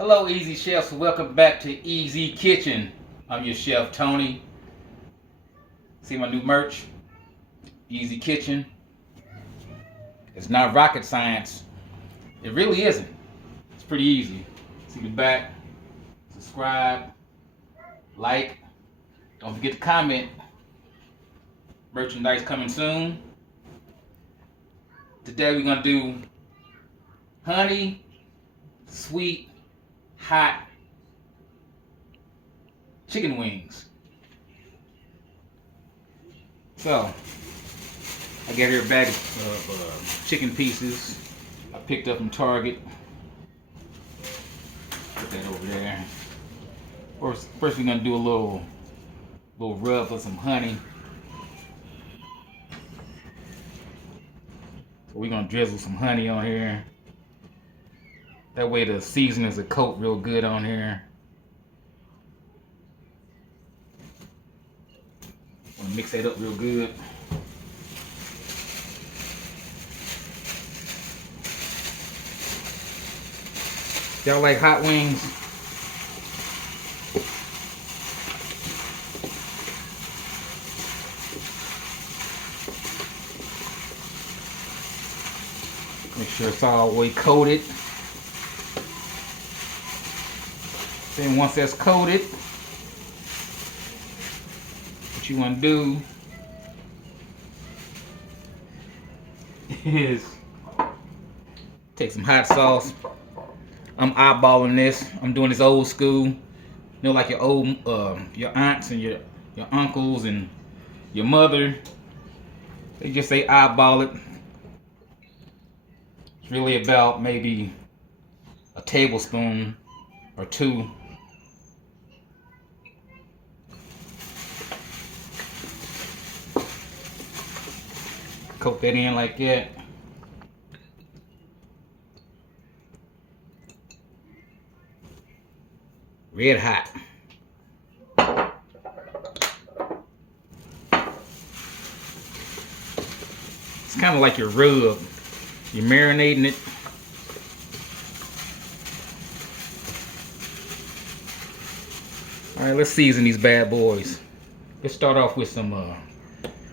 Hello, Easy Chefs. Welcome back to Easy Kitchen. I'm your chef, Tony. See my new merch? Easy Kitchen. It's not rocket science. It really isn't. It's pretty easy. See the back. Subscribe. Like. Don't forget to comment. Merchandise coming soon. Today we're going to do honey, sweet, hot chicken wings. So, I got here a bag of chicken pieces I picked up from Target. Put that over there. First we're gonna do a little rub with some honey. So we're gonna drizzle some honey on here. That way the seasonings will coat real good on here. Want to mix that up real good. Y'all like hot wings? Make sure it's all the way coated. Then once that's coated, what you want to do is take some hot sauce. I'm eyeballing this. I'm doing this old school. You know, like your old your aunts and your uncles and your mother. They just say eyeball it. It's really about maybe a tablespoon or two. Coat that in like that. Red hot. It's kind of like your rub. You're marinating it. All right, let's season these bad boys. Let's start off with some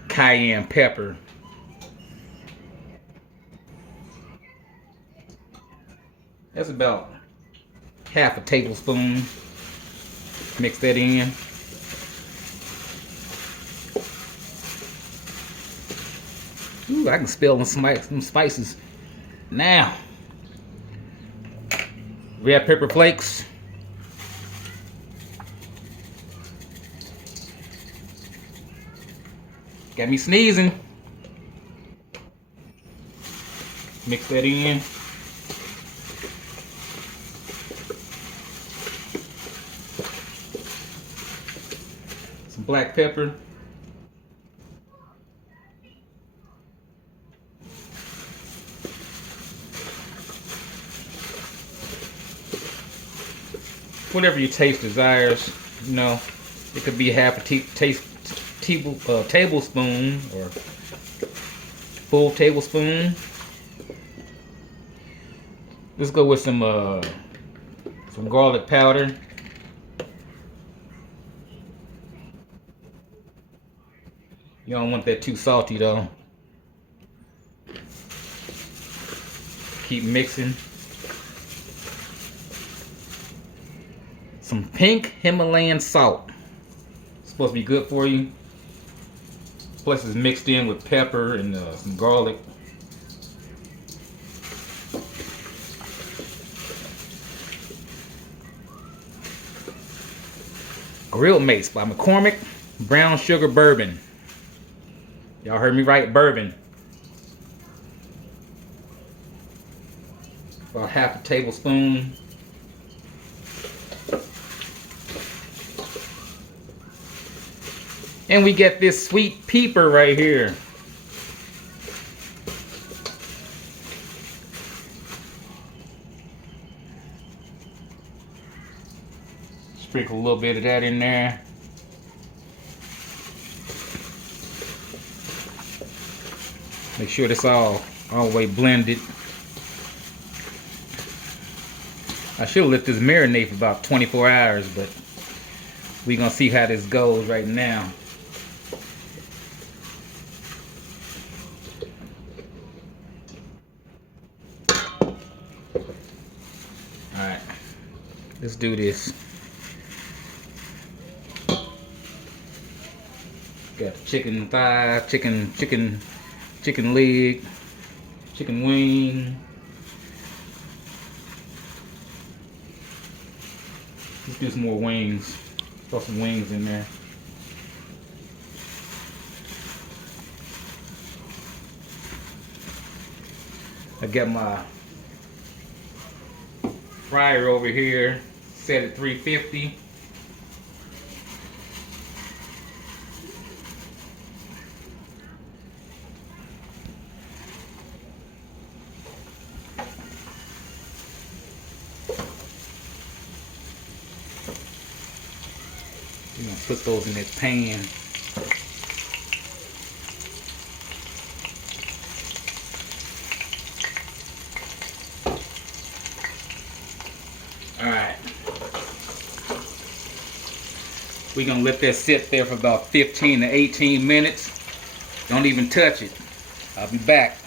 cayenne pepper. That's about half a tablespoon. Mix that in. Ooh, I can smell some spices now. Red pepper flakes. Got me sneezing. Mix that in. Some black pepper. Whatever your taste desires, you know, it could be half a tablespoon or full tablespoon. Let's go with some garlic powder. You don't want that too salty though. Keep mixing. Some pink Himalayan salt. It's supposed to be good for you. Plus it's mixed in with pepper and some garlic. Grill Mates by McCormick Brown Sugar Bourbon. Y'all heard me right, bourbon. About half a tablespoon. And we get this sweet pepper right here. Sprinkle a little bit of that in there. Make sure it's all the way blended. I should let this marinate for about 24 hours, but we're gonna see how this goes right now. Alright, let's do this. Got chicken thigh, chicken leg, chicken wing. Let's do some more wings. Throw some wings in there. I got my fryer over here set at 350. We're gonna put those in this pan. Alright. We're gonna let that sit there for about 15 to 18 minutes. Don't even touch it. I'll be back.